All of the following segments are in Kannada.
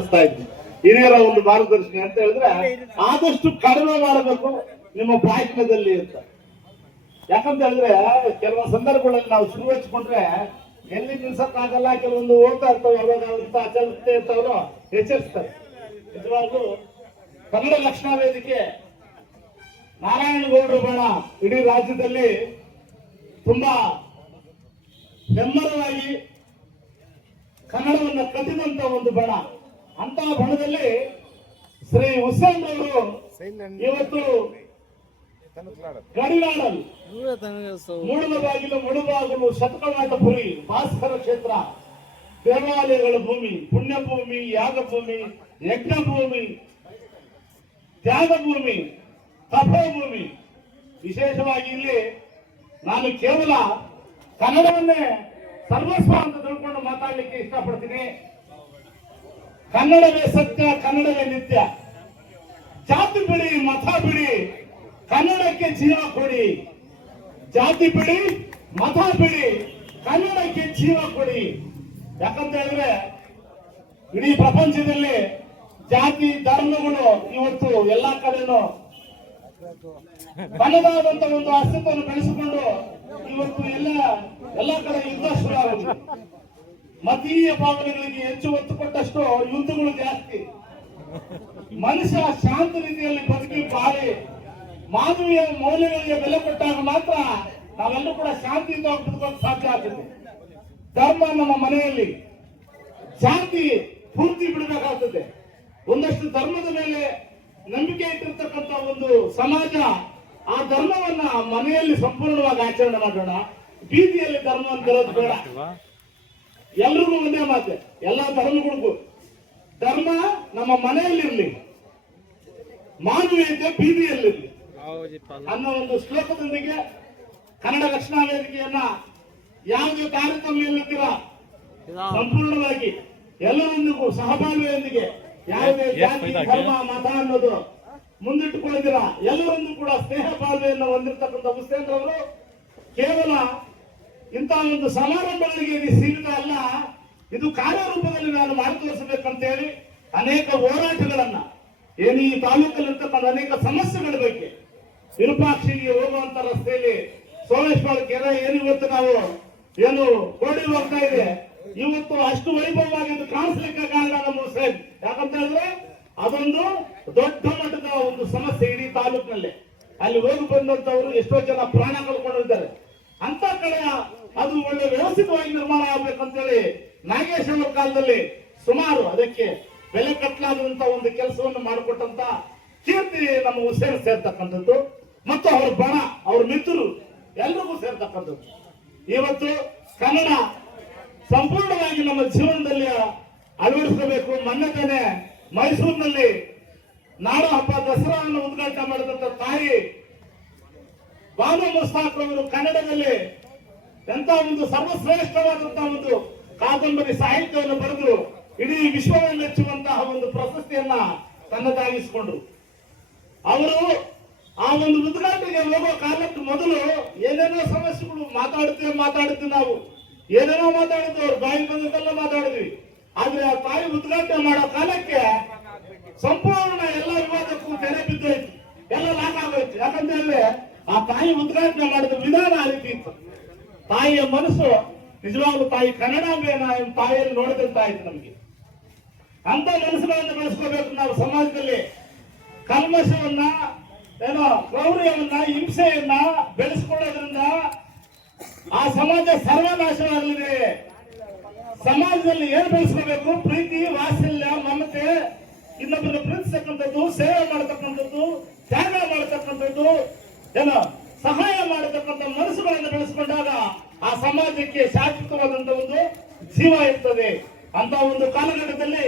ಭಾವಿಸ್ತಾ ಇದ್ವಿ. ಹಿರಿಯರ ಒಂದು ಮಾರ್ಗದರ್ಶನ ಅಂತ ಹೇಳಿದ್ರೆ ಆದಷ್ಟು ಕಡಿಮೆ ಮಾಡಬೇಕು ನಿಮ್ಮ ಪ್ರಯತ್ನದಲ್ಲಿ ಅಂತ. ಯಾಕಂತ ಹೇಳಿದ್ರೆ ಕೆಲವು ಸಂದರ್ಭಗಳಲ್ಲಿ ನಾವು ಶುರು ಹಚ್ಕೊಂಡ್ರೆ ಎಲ್ಲಿ ನಿಲ್ಸಕ್ಕಾಗಲ್ಲ, ಕೆಲವೊಂದು ಹೋಗ್ತಾ ಇರ್ತಾವೆ ಯಾವಾಗ ಅಂತ ಚಲಿಸ್ತಾ ಇರ್ತಾವೋ ಎಚ್ಚರಿಸ್ತಾರೆ. ನಿಜವಾಗ್ಲೂ ಕನ್ನಡ ಲಕ್ಷಣ ವೇದಿಕೆ ನಾರಾಯಣಗೌಡರು ಬಣ ಇಡೀ ರಾಜ್ಯದಲ್ಲಿ ತುಂಬಾ ಹೆಮ್ಮರವಾಗಿ ಕನ್ನಡವನ್ನು ಕಟ್ಟಿದಂತ ಒಂದು ಬಣ ಅಂತಹ ಬಣದಲ್ಲಿ ಶ್ರೀ ಹುಸೇನ್ ಅವರು ಇವತ್ತು ಗಡಿನಾಡಲ್ಲಿ ಮೂಡಲಬಾಗಿಲು ಮುಳುಬಾಗಿಲು ಶತಕನಾಟಪುರಿ ಭಾಸ್ಕರ ಕ್ಷೇತ್ರ, ದೇವಾಲಯಗಳ ಭೂಮಿ ಪುಣ್ಯ ಭೂಮಿ ಯಾಗ ಭೂಮಿ ಯಜ್ಞ ಭೂಮಿ ತ್ಯಾಗ ಭೂಮಿ ತಪೋಭೂಮಿ. ವಿಶೇಷವಾಗಿ ಇಲ್ಲಿ ನಾನು ಕೇವಲ ಕನ್ನಡವನ್ನೇ ಸರ್ವಸ್ವ ಅಂತ ತಿಳ್ಕೊಂಡು ಮಾತಾಡಲಿಕ್ಕೆ ಇಷ್ಟಪಡ್ತೀನಿ. ಕನ್ನಡವೇ ಸತ್ಯ, ಕನ್ನಡವೇ ನಿತ್ಯ. ಜಾತಿ ಬಿಡಿ, ಮತ ಬಿಡಿ, ಕನ್ನಡಕ್ಕೆ ಜೀವ ಕೊಡಿ. ಜಾತಿ ಬಿಡಿ, ಮತ ಬಿಡಿ, ಕನ್ನಡಕ್ಕೆ ಜೀವ ಕೊಡಿ. ಯಾಕಂತ ಹೇಳಿದ್ರೆ, ಇಡೀ ಪ್ರಪಂಚದಲ್ಲಿ ಜಾತಿ, ಧರ್ಮಗಳು ಇವತ್ತು ಎಲ್ಲಾ ಕಡೆನೂ ತನ್ನದಾದಂತ ಒಂದು ಅಸ್ತಿತ್ವವನ್ನು ಬೆಳೆಸಿಕೊಂಡು ಇವತ್ತು ಎಲ್ಲ, ಎಲ್ಲಾ ಕಡೆ ಯುದ್ಧ ಶುರು ಆಗುತ್ತೆ. ಮತೀಯ ಭಾವನೆಗಳಿಗೆ ಹೆಚ್ಚು ಒತ್ತು ಕೊಟ್ಟಷ್ಟು ಯುದ್ಧಗಳು ಜಾಸ್ತಿ. ಮನುಷ್ಯ ಶಾಂತ ರೀತಿಯಲ್ಲಿ ಬದುಕಿ ಬಾಳಿ ಮಾನವೀಯ ಮೌಲ್ಯಗಳಿಗೆ ಬೆಲೆ ಕೊಟ್ಟಾಗ ಮಾತ್ರ ನಾವೆಲ್ಲರೂ ಕೂಡ ಶಾಂತಿಯಿಂದ ಬದುಕೋಕೆ ಸಾಧ್ಯ ಆಗ್ತದೆ. ಧರ್ಮ ನಮ್ಮ ಮನೆಯಲ್ಲಿ ಶಾಂತಿ ಪೂರ್ತಿ ಬಿಡಬೇಕಾಗ್ತದೆ. ಒಂದಷ್ಟು ಧರ್ಮದ ಮೇಲೆ ನಂಬಿಕೆ ಇಟ್ಟಿರ್ತಕ್ಕಂಥ ಒಂದು ಸಮಾಜ ಆ ಧರ್ಮವನ್ನ ಮನೆಯಲ್ಲಿ ಸಂಪೂರ್ಣವಾಗಿ ಆಚರಣೆ ಮಾಡೋಣ. ಬೀದಿಯಲ್ಲಿ ಧರ್ಮವನ್ನು ಬೇಡ. ಎಲ್ರಿಗೂ ಒಂದೇ ಮಾತೆ ಎಲ್ಲ ಧರ್ಮಗಳಿಗೂ. ಧರ್ಮ ನಮ್ಮ ಮನೆಯಲ್ಲಿರ್ಲಿ ಮಾನವೀಯತೆ ಬೀದಿಯಲ್ಲಿರ್ಲಿ. ಅನ್ನೋ ಒಂದು ಶ್ಲೋಕದೊಂದಿಗೆ ಕನ್ನಡ ರಕ್ಷಣಾ ವೇದಿಕೆಯನ್ನ ಯಾವುದೇ ತಾರತಮ್ಯ ಇಲ್ಲದಿರ ಸಂಪೂರ್ಣವಾಗಿ ಎಲ್ಲರೊಂದಿಗೂ ಸಹಬಾಳ್ವೆಯೊಂದಿಗೆ ಯಾವುದೇ ಜಾತಿ ಧರ್ಮ ಮತ ಅನ್ನೋದು ಮುಂದಿಟ್ಟುಕೊಳ್ಳದಿರ ಎಲ್ಲರೊಂದು ಕೂಡ ಸ್ನೇಹ ಬಾಳ್ವೆಯನ್ನು ಹೊಂದಿರತಕ್ಕಂಥ ಹುಸೇನ್ ಅವರು ಕೇವಲ ಇಂತಹ ಒಂದು ಸಮಾರಂಭಗಳಿಗೆ ಇದು ಸೀಮಿತ ಅಲ್ಲ. ಇದು ಕಾರ್ಯರೂಪದಲ್ಲಿ ನಾನು ಮಾರ್ಗದರ್ಶಿಸಬೇಕಂತ ಹೇಳಿ ಅನೇಕ ಹೋರಾಟಗಳನ್ನ, ಏನು ಈ ತಾಲೂಕಲ್ಲಿರ್ತಕ್ಕಂಥ ಅನೇಕ ಸಮಸ್ಯೆಗಳ ಬಗ್ಗೆ ವಿರೂಪಾಕ್ಷಿಗೆ ಹೋಗುವಂತ ರಸ್ತೆಯಲ್ಲಿ ಸೋಮೇಶ್ವರ ಕೆರೆ ಏನು ಇವತ್ತು ನಾವು ಏನು ಕೋಡಿ ಹೋಗ್ತಾ ಇದೆ. ಇವತ್ತು ಅಷ್ಟು ವೈಭವವಾಗಿ ಕಾಣಿಸ್ಲಿಕ್ಕೆ ಕಾರಣ ನಮ್ಮ ಸೈಡ್ ಯಾಕಂತ ಹೇಳಿದ್ರೆ ಅದೊಂದು ದೊಡ್ಡ ಮಟ್ಟದ ಒಂದು ಸಮಸ್ಯೆ ಇಡೀ ತಾಲೂಕಿನಲ್ಲಿ. ಅಲ್ಲಿ ಹೋಗಿ ಬಂದಂತವರು ಎಷ್ಟೋ ಜನ ಪ್ರಾಣ ಕಳ್ಕೊಂಡಿದ್ದಾರೆ. ಅಂತ ಕಡೆ ಅದು ಒಳ್ಳೆ ವ್ಯವಸ್ಥಿತವಾಗಿ ನಿರ್ಮಾಣ ಆಗ್ಬೇಕಂತೇಳಿ ಹೇಳಿ ಅವರ ಕಾಲದಲ್ಲಿ ಸುಮಾರು ಅದಕ್ಕೆ ಬೆಲೆ ಕಟ್ಟಲಾದಂತ ಒಂದು ಕೆಲಸವನ್ನು ಮಾಡಿಕೊಟ್ಟಂತ ಕೀರ್ತಿ ನಮ್ಮ ಹುಸೇನ್ ಸೇರ್ತಕ್ಕಂಥದ್ದು ಮತ್ತು ಅವ್ರ ಬಣ, ಅವ್ರ ಮಿತ್ರರು ಎಲ್ರಿಗೂ ಸೇರ್ತಕ್ಕಂಥದ್ದು. ಇವತ್ತು ಕನ್ನಡ ಸಂಪೂರ್ಣವಾಗಿ ನಮ್ಮ ಜೀವನದಲ್ಲಿ ಅಳವಡಿಸಬೇಕು. ಮೊನ್ನೆ ತಾನೆ ಮೈಸೂರಿನಲ್ಲಿ ನಾಡ ಹಬ್ಬ ದಸರಾವನ್ನು ಉದ್ಘಾಟನೆ ಮಾಡಿದಂತ ತಾಯಿ ಬಾನು ಮುಸ್ತಾಕ್ ಅವರು ಕನ್ನಡದಲ್ಲಿ ಎಂತ ಒಂದು ಸರ್ವಶ್ರೇಷ್ಠವಾದಂತಹ ಒಂದು ಕಾದಂಬರಿ ಸಾಹಿತ್ಯವನ್ನು ಬರೆದು ಇಡೀ ವಿಶ್ವವನ್ನು ಮೆಚ್ಚುವಂತಹ ಒಂದು ಪ್ರಶಸ್ತಿಯನ್ನ ತನ್ನದಾಗಿಸಿಕೊಂಡ್ರು. ಅವರು ಆ ಒಂದು ಉದ್ಘಾಟನೆಗೆ ಹೋಗೋ ಕಾಲಕ್ಕೆ ಮೊದಲು ಏನೇನೋ ಸಮಸ್ಯೆಗಳು ಮಾತಾಡ್ತೀವಿ ಮಾತಾಡ್ತೀವಿ ನಾವು. ಏನೇನೋ ಮಾತಾಡಿದ್ವಿ, ಅವ್ರು ಬಾಯಿ ಬಂದದೆಲ್ಲ ಮಾತಾಡಿದ್ವಿ. ಆದ್ರೆ ಆ ತಾಯಿ ಉದ್ಘಾಟನೆ ಮಾಡೋ ಕಾಲಕ್ಕೆ ಸಂಪೂರ್ಣ ಎಲ್ಲ ವಿವಾದಕ್ಕೂ ತೆರೆ ಬಿದ್ದೋಯ್ತು. ಎಲ್ಲ ಲಾಕ್ ಆಗೋಯ್ತು. ಯಾಕಂತ ಆ ತಾಯಿ ಉದ್ಘಾಟನೆ ಮಾಡಿದ ವಿಧಾನ ಆ ರೀತಿ ಇತ್ತು. ತಾಯಿಯ ಮನಸ್ಸು ನಿಜವಾಗ್ಲೂ ತಾಯಿ ಕನ್ನಡ ಅಂದ್ರೆ ನಾವು ತಾಯಿಯಲ್ಲಿ ನೋಡಿದಂತಾಯ್ತು ನಮಗೆ. ಅಂತ ಮನಸ್ಸುಗಳನ್ನು ಬೆಳೆಸ್ಕೋಬೇಕು ನಾವು ಸಮಾಜದಲ್ಲಿ. ಕಲ್ಮಶವನ್ನ, ಏನೋ ಕ್ರೌರ್ಯವನ್ನ, ಹಿಂಸೆಯನ್ನ ಬೆಳೆಸ್ಕೊಳ್ಳೋದ್ರಿಂದ ಆ ಸಮಾಜ ಸರ್ವನಾಶವಾಗಲಿದೆ. ಸಮಾಜದಲ್ಲಿ ಏನ್ ಬೆಳೆಸ್ಕೋಬೇಕು? ಪ್ರೀತಿ, ವಾತ್ಸಲ್ಯ, ಮಮತೆ ಇನ್ನೊಬ್ಬರನ್ನ ಪ್ರೀತಿಸತಕ್ಕಂಥದ್ದು ಸೇವೆ ಮಾಡತಕ್ಕಂಥದ್ದು, ತ್ಯಾಗ ಮಾಡತಕ್ಕಂಥದ್ದು, ಏನೋ ಸಹಾಯ ಮಾಡತಕ್ಕಂಥ ಮನಸ್ಸುಗಳನ್ನು ಬೆಳೆಸ್ಕೊಂಡಾಗ ಆ ಸಮಾಜಕ್ಕೆ ಶಾಶ್ವತವಾದಂತ ಒಂದು ಜೀವ ಇರ್ತದೆ. ಅಂತ ಒಂದು ಕಾಲಘಟ್ಟದಲ್ಲಿ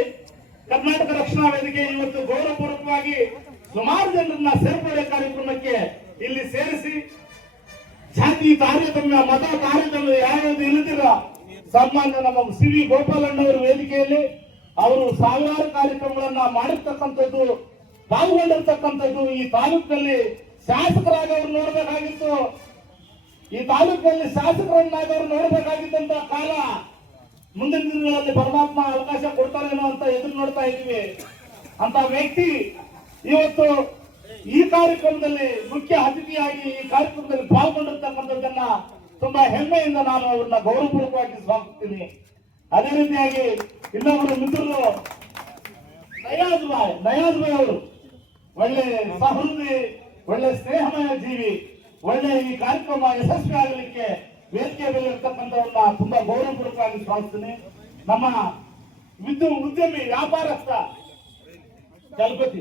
ಕರ್ನಾಟಕ ರಕ್ಷಣಾ ವೇದಿಕೆ ಇವತ್ತು ಗೌರವಪೂರ್ವಕವಾಗಿ ಸುಮಾರು ಜನರನ್ನ ಸೇರ್ಪಡೆ ಕಾರ್ಯಕ್ರಮಕ್ಕೆ ಇಲ್ಲಿ ಸೇರಿಸಿ ಜಾತಿ, ತಾರತಮ್ಯ, ಮತ ತಾರತಮ್ಯ ಯಾವ್ದು ಇಲ್ಲದಿರ ಸನ್ಮಾನ್ಯ ನಮ್ಮ ಸಿ ವಿ ಗೋಪಾಲಣ್ಣವರ ವೇದಿಕೆಯಲ್ಲಿ ಅವರು ಸಾವಿರಾರು ಕಾರ್ಯಕ್ರಮಗಳನ್ನ ಮಾಡಿರ್ತಕ್ಕಂಥದ್ದು, ಪಾಲ್ಗೊಂಡಿರ್ತಕ್ಕಂಥದ್ದು ಈ ತಾಲೂಕಿನಲ್ಲಿ ಶಾಸಕರಾಗಿ ಅವ್ರು ನೋಡ್ಬೇಕಾಗಿತ್ತು. ಈ ತಾಲೂಕಿನಲ್ಲಿ ಶಾಸಕರನ್ನಾದವರು ನೋಡಬೇಕಾಗಿದ್ದಂತ ಕಾಲ ಮುಂದಿನ ದಿನಗಳಲ್ಲಿ ಪರಮಾತ್ಮ ಅವಕಾಶ ಕೊಡ್ತಾರೇನೋ ಅಂತ ಎದುರು ನೋಡ್ತಾ ಇದ್ದೀವಿ. ಅಂತ ವ್ಯಕ್ತಿ ಇವತ್ತು ಈ ಕಾರ್ಯಕ್ರಮದಲ್ಲಿ ಮುಖ್ಯ ಅತಿಥಿಯಾಗಿ ಈ ಕಾರ್ಯಕ್ರಮದಲ್ಲಿ ಪಾಲ್ಗೊಂಡಿರ್ತಕ್ಕಂಥದ್ದನ್ನ ತುಂಬಾ ಹೆಮ್ಮೆಯಿಂದ ನಾನು ಅವ್ರನ್ನ ಗೌರವಪೂರ್ವಕವಾಗಿ ಸ್ವಾಗತಿಸ್ತೀನಿ. ಅದೇ ರೀತಿಯಾಗಿ ಇನ್ನೊಬ್ಬರು ಮಿತ್ರರು, ನಯಾಜ್ ಬಾಯ್ ನಯಾಜ್ ಬಾಯ್ ಅವರು. ಒಳ್ಳೆ ಸಹೃದಯ, ಒಳ್ಳೆ ಸ್ನೇಹಮಯ ಜೀವಿ. ಒಳ್ಳೆ ಈ ಕಾರ್ಯಕ್ರಮ ಯಶಸ್ವಿ ಆಗಲಿಕ್ಕೆ ವೇದಿಕೆ ಮೇಲೆ ತುಂಬಾ ಗೌರವಪೂರ್ವಕವಾಗಿ ಸ್ವಾಗತಿಸ್ತೀನಿ. ನಮ್ಮ ವಿದ್ಯು ಉದ್ಯಮಿ ವ್ಯಾಪಾರಸ್ಥ ಚಲಪತಿ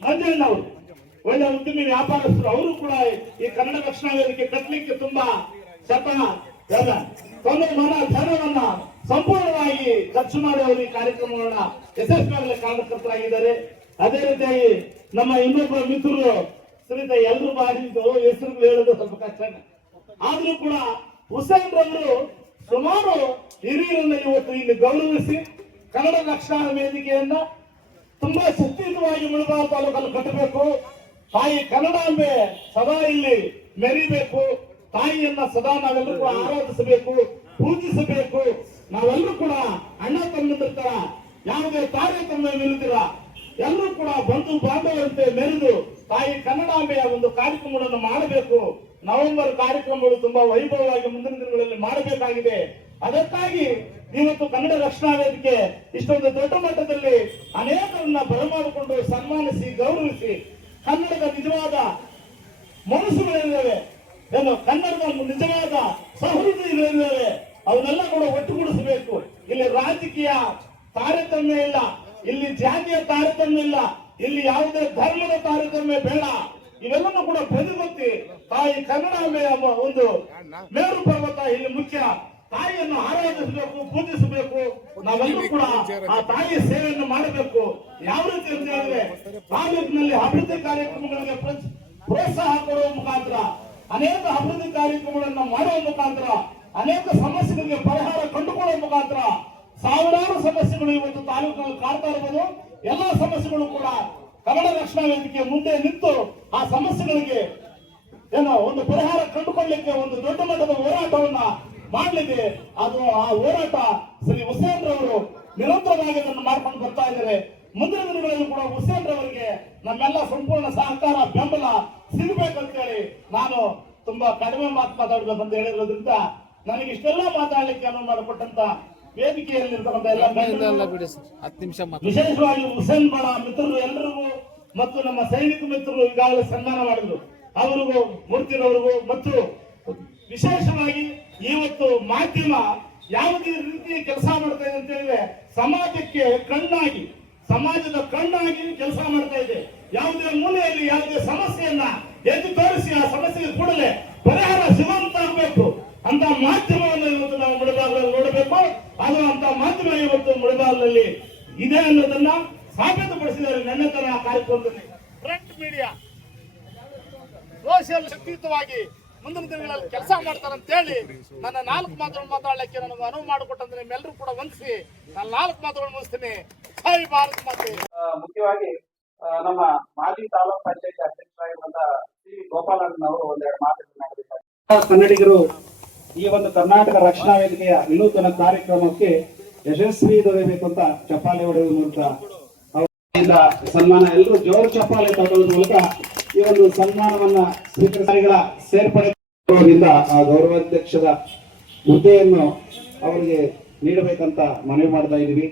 ಮಂಜಣ್ಣ ಅವರು, ಒಳ್ಳೆ ಉದ್ಯಮಿ ವ್ಯಾಪಾರಸ್ಥರು. ಅವರು ಕೂಡ ಈ ಕನ್ನಡ ರಕ್ಷಣಾ ವೇದಿಕೆ ಕಟ್ಟಲಿಕ್ಕೆ ತುಂಬಾ ಶತ ತೊಂದರೆ, ಮನ, ಧನವನ್ನ ಸಂಪೂರ್ಣವಾಗಿ ಖರ್ಚು ಮಾಡಿ ಅವರು ಈ ಕಾರ್ಯಕ್ರಮವನ್ನ ಯಶಸ್ವಿಯಾಗಲಿ ಕಾರ್ಯಕರ್ತರಾಗಿದ್ದಾರೆ. ಅದೇ ರೀತಿಯಾಗಿ ನಮ್ಮ ಇನ್ನೊಬ್ಬ ಮಿತ್ರರು ಶ್ರೀತ ಎಲ್ಲರೂ ಮಾಡಿದ್ದು ಹೆಸರು ಹೇಳೋದು ಸ್ವಲ್ಪ ಕಷ್ಟ ಆದ್ರೂ ಕೂಡ ಹುಸೇನ್ ರವರು ಸುಮಾರು ಹಿರಿಯರನ್ನ ಇವತ್ತು ಇಲ್ಲಿ ಗೌರವಿಸಿ ಕನ್ನಡ ರಕ್ಷಣಾ ವೇದಿಕೆಯನ್ನ ತುಂಬಾ ಶಕ್ತಿಯುತವಾಗಿ ಮುಳಬಾರ ತಾಲೂಕಲ್ಲಿ ಕಟ್ಟಬೇಕು. ತಾಯಿ ಕನ್ನಡಾಂಬೆ ಸದಾ ಇಲ್ಲಿ ಮೆರಿಬೇಕು. ತಾಯಿಯನ್ನ ಸದಾ ನಾವೆಲ್ಲರೂ ಕೂಡ ಆರಾಧಿಸಬೇಕು, ಪೂಜಿಸಬೇಕು. ನಾವೆಲ್ಲರೂ ಕೂಡ ಅಣ್ಣ ತಮ್ಮಂದ್ರ ತರ ಯಾವುದೇ ತಾರತಮ್ಯ ನಿಲ್ಲದಿರ ಎಲ್ಲರೂ ಕೂಡ ಬಂಧು ಬಾಂಧವರಂತೆ ಮೆರೆದು ತಾಯಿ ಕನ್ನಡಾಂಬೆಯ ಒಂದು ಕಾರ್ಯಕ್ರಮವನ್ನು ಮಾಡಬೇಕು. ನವೆಂಬರ್ ಕಾರ್ಯಕ್ರಮಗಳು ತುಂಬಾ ವೈಭವವಾಗಿ ಮುಂದಿನ ದಿನಗಳಲ್ಲಿ ಮಾಡಬೇಕಾಗಿದೆ. ಅದಕ್ಕಾಗಿ ಇವತ್ತು ಕನ್ನಡ ರಕ್ಷಣಾ ವೇದಿಕೆ ಇಷ್ಟೊಂದು ದೊಡ್ಡ ಮಟ್ಟದಲ್ಲಿ ಅನೇಕರನ್ನ ಬರಮಾಡಿಕೊಂಡು ಸನ್ಮಾನಿಸಿ, ಗೌರವಿಸಿ ಕನ್ನಡದ ನಿಜವಾದ ಮನಸ್ಸುಗಳಿದ್ದಾವೆ. ಏನು, ಕನ್ನಡದ ನಿಜವಾದ ಸಹೃದಯಗಳಿದ್ದಾವೆ. ಅವನ್ನೆಲ್ಲ ಕೂಡ ಒಟ್ಟುಗೂಡಿಸಬೇಕು. ಇಲ್ಲಿ ರಾಜಕೀಯ ತಾರತಮ್ಯ ಇಲ್ಲ. ಇಲ್ಲಿ ಜಾತಿಯ ತಾರತಮ್ಯ ಇಲ್ಲ ಇಲ್ಲಿ ಯಾವುದೇ ಧರ್ಮದ ತಾರತಮ್ಯ ಬೇಡ. ಇವೆಲ್ಲವನ್ನು ಕೂಡ ಬದುಗೊತ್ತಿ ತಾಯಿ ಕನ್ನಡಾಂಬೆಯ ಒಂದು ಮೇರು ಪರ್ವತ ಇಲ್ಲಿ ಮುಖ್ಯ. ತಾಯಿಯನ್ನು ಆರಾಧಿಸಬೇಕು, ಪೂಜಿಸಬೇಕು. ನಾವೆಲ್ಲರೂ ಕೂಡ ಆ ತಾಯಿಯ ಸೇವೆಯನ್ನು ಮಾಡಬೇಕು. ಯಾವ ರೀತಿ ಅಂತ ಹೇಳಿದ್ರೆ ತಾಲೂಕಿನಲ್ಲಿ ಅಭಿವೃದ್ಧಿ ಕಾರ್ಯಕ್ರಮಗಳಿಗೆ ಪ್ರೋತ್ಸ- ಪ್ರೋತ್ಸಾಹ ಕೊಡುವ ಮುಖಾಂತರ, ಅನೇಕ ಅಭಿವೃದ್ಧಿ ಕಾರ್ಯಕ್ರಮಗಳನ್ನು ಮಾಡುವ ಮುಖಾಂತರ, ಅನೇಕ ಸಮಸ್ಯೆಗಳಿಗೆ ಪರಿಹಾರ ಕಂಡುಕೊಳ್ಳುವ ಮುಖಾಂತರ ಸಾವಿರಾರು ಸಮಸ್ಯೆಗಳು ಇವತ್ತು ತಾಲೂಕಿನಲ್ಲಿ ಕಾಡ್ತಾ ಇರಬಹುದು ಎಲ್ಲ ಸಮಸ್ಯೆಗಳು ಕೂಡ ಕನ್ನಡ ರಕ್ಷಣಾ ವೇದಿಕೆ ಮುಂದೆ ನಿಂತು ಆ ಸಮಸ್ಯೆಗಳಿಗೆ ಏನೋ ಒಂದು ಪರಿಹಾರ ಕಂಡುಕೊಳ್ಳಲಿಕ್ಕೆ ಒಂದು ದೊಡ್ಡ ಮಟ್ಟದ ಹೋರಾಟವನ್ನ ಮಾಡಲಿದೆ ಅದು ಆ ಹೋರಾಟ ಶ್ರೀ ಹುಸೇನ್ ರವರು ನಿರಂತರವಾಗಿ ಅದನ್ನು ಮಾಡ್ಕೊಂಡು ಬರ್ತಾ ಇದ್ದಾರೆ. ಮುಂದಿನ ದಿನಗಳಲ್ಲಿ ಕೂಡ ಹುಸೇನ್ ರವರಿಗೆ ನಮ್ಮೆಲ್ಲ ಸಂಪೂರ್ಣ ಸಹಕಾರ, ಬೆಂಬಲ ಸಿಗಬೇಕಂತೇಳಿ ನಾನು ತುಂಬಾ ಕಡಿಮೆ ಮಾತು ಮಾತಾಡಬೇಕಂತ ಹೇಳಿರೋದ್ರಿಂದ ನನಗೆ ಇಷ್ಟೆಲ್ಲ ಮಾತಾಡ್ಲಿಕ್ಕೆ ಅನುವು ಮಾಡಿಕೊಟ್ಟಂತ ವೇದಿಕೆಯಲ್ಲಿರ್ತಕ್ಕಂಥ ಎಲ್ಲ ಬಿಡಿ ಸರ್. ಹತ್ತು ನಿಮಿಷ ವಿಶೇಷವಾಗಿ ಹುಸೇನ್ ಬಣ ಮಿತ್ರರು ಎಲ್ಲರಿಗೂ ಮತ್ತು ನಮ್ಮ ಸೈನಿಕ ಮಿತ್ರರು ಈಗಾಗಲೇ ಸನ್ಮಾನ ಮಾಡಿದ್ರು. ಅವರಿಗೂ ಮೂರ್ತಿರವರಿಗೂ ಮತ್ತು ವಿಶೇಷವಾಗಿ ಇವತ್ತು ಮಾಧ್ಯಮ ಯಾವುದೇ ರೀತಿ ಕೆಲಸ ಮಾಡ್ತಾ ಇದೆ ಅಂತ ಹೇಳಿದ್ರೆ ಸಮಾಜಕ್ಕೆ ಕಣ್ಣಾಗಿ ಸಮಾಜದ ಕಣ್ಣಾಗಿ ಕೆಲಸ ಮಾಡ್ತಾ ಇದೆ. ಯಾವುದೇ ಮೂಲೆಯಲ್ಲಿ ಯಾವುದೇ ಸಮಸ್ಯೆಯನ್ನ ಎದ್ದು ತೋರಿಸಿ ಆ ಸಮಸ್ಯೆಗೆ ಕೂಡಲೇ ಪರಿಹಾರ ಸಿಗುವಂತಾಗಬೇಕು. ಅಂತ ಮಾಧ್ಯಮವನ್ನು ಇವತ್ತು ನಾವು ಮುಳಬಾಗಿಲಲ್ಲಿ ನೋಡಬೇಕು. ಅದು ಅಂತ ಮಾಧ್ಯಮ ಇವತ್ತು ಮುಳಬಾಗಿಲಲ್ಲಿ ಇದೆ ಅನ್ನೋದನ್ನ ಸಾಬೀತುಪಡಿಸಿದ್ದಾರೆ ನನ್ನ ತರ ಕಾರ್ಯಕ್ರಮದಲ್ಲಿ. ಫ್ರಂಟ್ ಮೀಡಿಯಾ ಸೋಷಿಯಲ್ ಶಕ್ತಿಯುತವಾಗಿ ಮುಂದಿನ ದಿನಗಳಲ್ಲಿ ಕೆಲಸ ಮಾಡ್ತಾರೆ ಅಂತ ಹೇಳಿ ನನ್ನ ನಾಲ್ಕು ಮಾತುಗಳು ಮಾತಾಡಲಿಕ್ಕೆ ನನಗೆ ಅನುವು ಮಾಡಿಕೊಟ್ಟಂದ್ರೆ ನಿಮ್ಮೆಲ್ಲರೂ ಕೂಡ ವಂದಿಸಿ. ನಾನು ನಾಲ್ಕು ಮಾತುಗಳು ಮುಗಿಸ್ತೀನಿ. ಜೈ ಭಾರತ ಮಾತೆ. ಮುಖ್ಯವಾಗಿ ನಮ್ಮ ಮಾಜಿ ತಾಲೂಕ್ ಪಂಚಾಯತ್ ಅಧ್ಯಕ್ಷರಾಗಿರುವಂತಹ ಸಿ ಗೋಪಾಲನ್ ಅವರು ಒಂದೆರಡು ಮಾತುಗಳನ್ನ ಕನ್ನಡಿಗರು ಈ ಒಂದು ಕರ್ನಾಟಕ ರಕ್ಷಣಾ ವೇದಿಕೆಯ ವಿನೂತನ ಕಾರ್ಯಕ್ರಮಕ್ಕೆ ಯಶಸ್ವಿ ದೊರೆಯಬೇಕು ಅಂತ ಚಪ್ಪಾಳೆ ಹೊಡೆಯುವ ಮೂಲಕ ಅವರಿಂದ ಸನ್ಮಾನ. ಎಲ್ಲರೂ ಜೋರು ಚಪ್ಪಾಳೆ ತಗೊಳ್ಳುವ ಮೂಲಕ ಈ ಒಂದು ಸನ್ಮಾನವನ್ನ ಸ್ವೀಕರಿಸಿಗಳ ಸೇರ್ಪಡೆ ಆ ಗೌರವಾಧ್ಯಕ್ಷದ ಹುದ್ದೆಯನ್ನು ಅವರಿಗೆ ನೀಡಬೇಕಂತ ಮನವಿ ಮಾಡ್ತಾ ಇದ್ದೀವಿ.